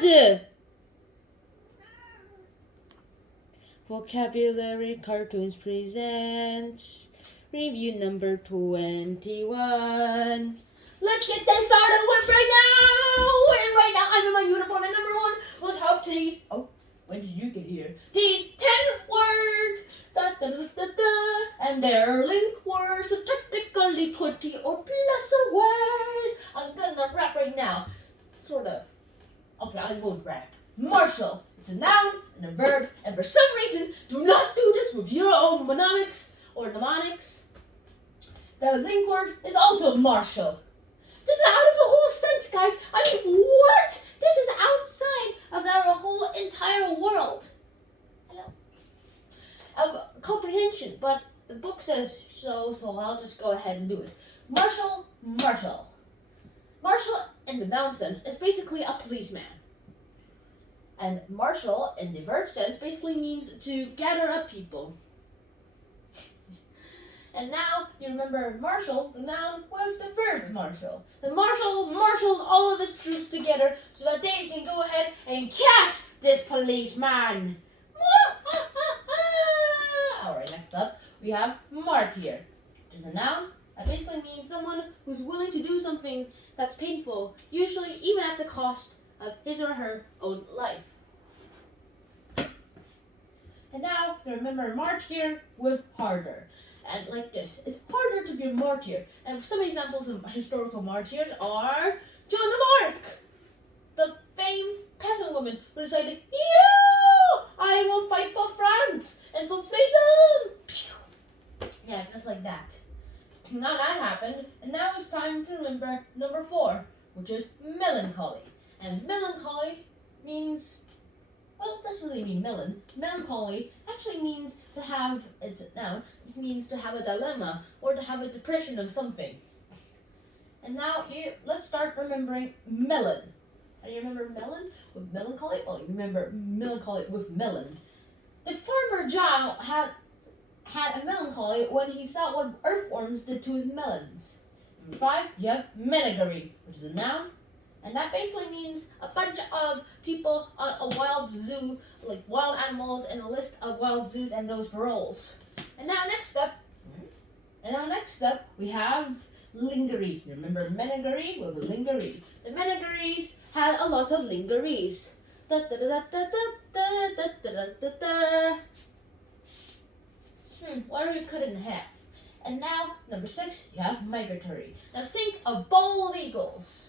God! Vocabulary Cartoons presents review number 21. Let's get that started with right now! And right now, I'm in my uniform, and number one, let's have today's... Oh, when did you get here? These 10 words! Da, da, da, da, da. And they're link words, so technically 20 or plus words. I'm gonna rap right now. Sort of. Okay, I won't rap. Martial. It's a noun and a verb, and for some reason, do not do this with your own mnemonics or mnemonics. The link word is also martial. This is out of the whole sense, guys. I mean, what? This is outside of our whole entire world. Hello? Of comprehension, but the book says so I'll just go ahead and do it. Martial. Martial, in the noun sense, is basically a policeman. And martial, in the verb sense, basically means to gather up people. And now you remember marshal, the noun, with the verb marshal. The marshal marshaled all of his troops together so that they can go ahead and catch this policeman. Alright, next up, we have martyr, which is a noun that basically means someone who's willing to do something that's painful, usually even at the cost of his or her own life. And now you remember martyr with harder. And like this, it's harder to be a martyr. And some examples of historical martyrs are Joan of Arc, the famed peasant woman who decided, I will fight for France and for freedom. Yeah, just like that. Now that happened, and now it's time to remember number 4, which is melancholy. And melancholy means, well, it doesn't really mean melon. Melancholy actually means to have, it's a noun, it means to have a dilemma or to have a depression of something. And now let's start remembering melon. Do you remember melon with melancholy? Well, you remember melancholy with melon. The farmer John had a melancholy when he saw what earthworms did to his melons. Number 5, you have menagerie, which is a noun. And that basically means a bunch of people on a wild zoo, like wild animals, and a list of wild zoos and those paroles. And now next up, we have lingerie. Remember menagerie with lingerie. The menageries had a lot of lingeries. Da da da da da da da da da da. What are we cut in half? And now number 6, you have migratory. Now think of bald eagles.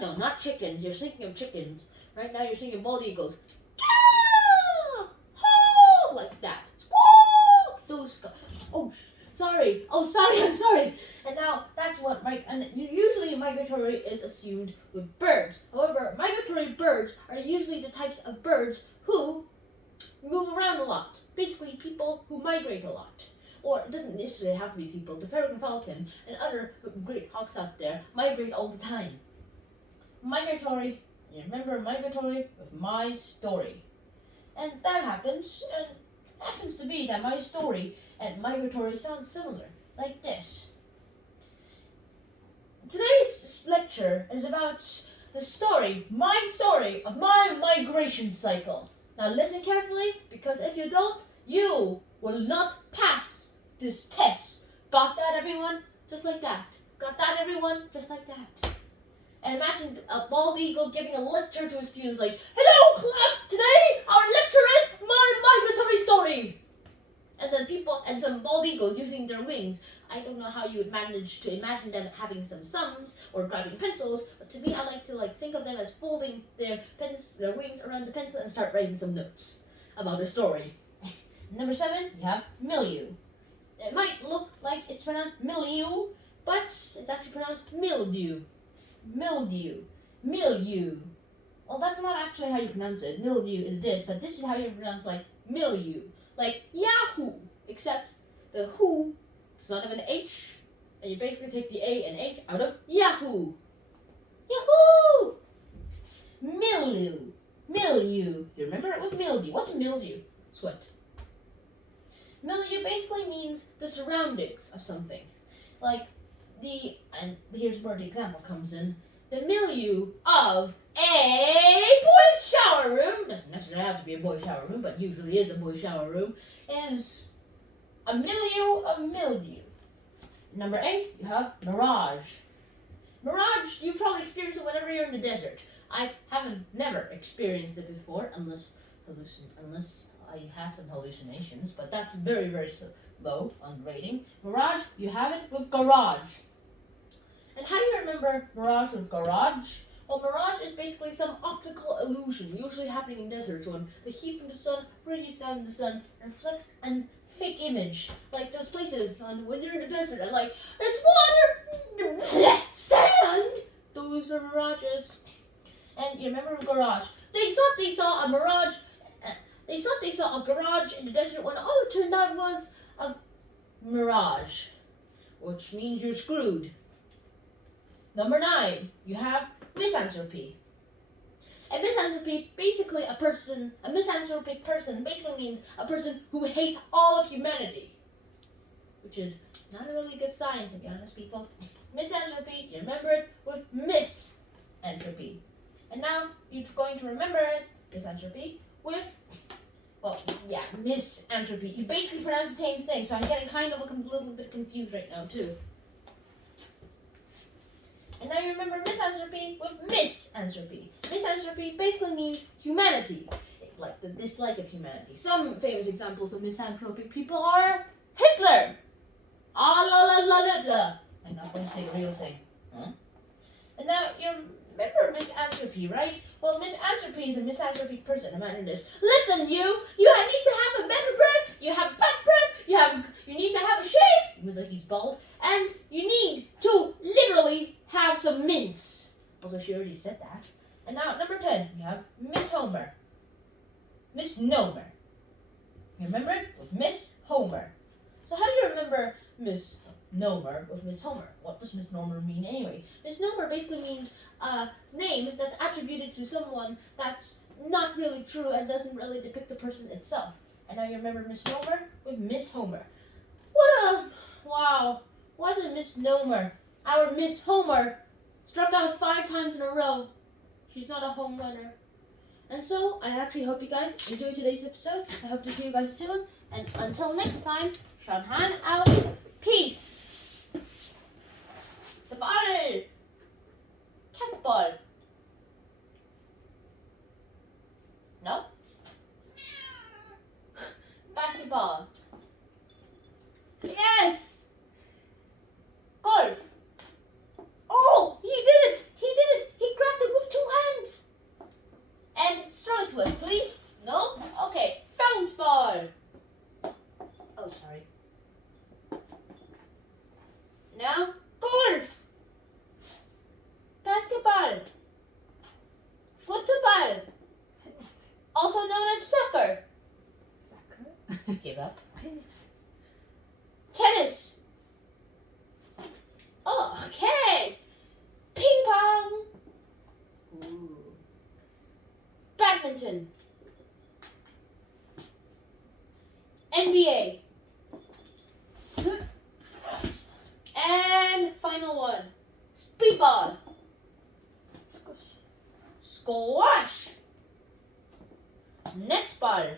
No, not chickens. You're thinking of chickens. Right now you're thinking bald eagles. Like that. Those. I'm sorry. And now that's what and usually migratory is assumed with birds. However, migratory birds are usually the types of birds who move around a lot. Basically, people who migrate a lot. Or it doesn't necessarily have to be people. The peregrine falcon and other great hawks out there migrate all the time. Migratory, you remember migratory with my story. And that happens to be that my story and migratory sounds similar, like this. Today's lecture is about my story of my migration cycle. Now listen carefully, because if you don't, you will not pass this test. Got that, everyone? Just like that. Got that, everyone? Just like that. And imagine a bald eagle giving a lecture to his students like, hello, class, today our lecture is my migratory story. And then some bald eagles using their wings. I don't know how you would manage to imagine them having some sums or grabbing pencils, but to me, I like to think of them as folding their wings around the pencil and start writing some notes about a story. Number 7, you have milieu. It might look like it's pronounced milieu, but it's actually pronounced mildew. Mildew. Well, that's not actually how you pronounce it. Mildew is this, but this is how you pronounce milieu. Like Yahoo, except the who, it's not of an H, and you basically take the A and H out of Yahoo. Yahoo! Milieu. You remember it with mildew. What's mildew? Sweat. Milieu basically means the surroundings of something. And here's where the example comes in, the milieu of a boys' shower room, doesn't necessarily have to be a boys' shower room, but usually is a boys' shower room, is a milieu of mildew. Number 8, you have mirage. Mirage, you've probably experienced it whenever you're in the desert. I haven't never experienced it before, unless I had some hallucinations, but that's very, very low on rating. Mirage, you have it with garage. And how do you remember mirage with garage? Well, mirage is basically some optical illusion, usually happening in deserts when the heat from the sun radiates down in the sun and reflects a fake image, like those places when you're in the desert and like, it's water, sand. Those are mirages. And you remember garage? They thought they saw a mirage. They thought they saw a garage in the desert when all it turned out was a mirage, which means you're screwed. Number 9, you have misanthropy. And misanthropy, basically a misanthropic person basically means a person who hates all of humanity, which is not a really good sign, to be honest, people. Misanthropy, you remember it with misentropy. And now you're going to remember it, misanthropy, with, misanthropy. You basically pronounce the same thing, so I'm getting kind of a little bit confused right now, too. And now you remember misanthropy with misantropy. Misanthropy basically means humanity, like the dislike of humanity. Some famous examples of misanthropic people are Hitler. I'm not going to say the real thing. Huh? And now you remember misanthropy, right? Well, misanthropy is a misanthropic person. Imagine this. Listen, you need to have a better breath. You have bad breath. You need to have a shave. Even though he's bald. And you need to literally have some mints. Although she already said that. And now, number 10, you have misnomer. Misnomer. You remember it with Miss Homer. So how do you remember misnomer with Miss Homer? What does misnomer mean anyway? Misnomer basically means a name that's attributed to someone that's not really true and doesn't really depict the person itself. And now you remember misnomer with Miss Homer. What a misnomer. Our Miss Homer struck out 5 times in a row. She's not a home runner. And so, I actually hope you guys enjoyed today's episode. I hope to see you guys soon. And until next time, Shanhan out. Peace. The ball. Cat ball. No? Basketball. Yes! Golf. Oh, he did it! He did it! He grabbed it with 2 hands. And throw it to us, please. No? Okay. Bounce ball. Oh, sorry. Now, golf. Basketball. Football. Also known as soccer. Soccer? Give up. Tennis. Oh, okay. Ping pong. Ooh. Badminton. NBA. And final one. Speedball. Squash. Netball.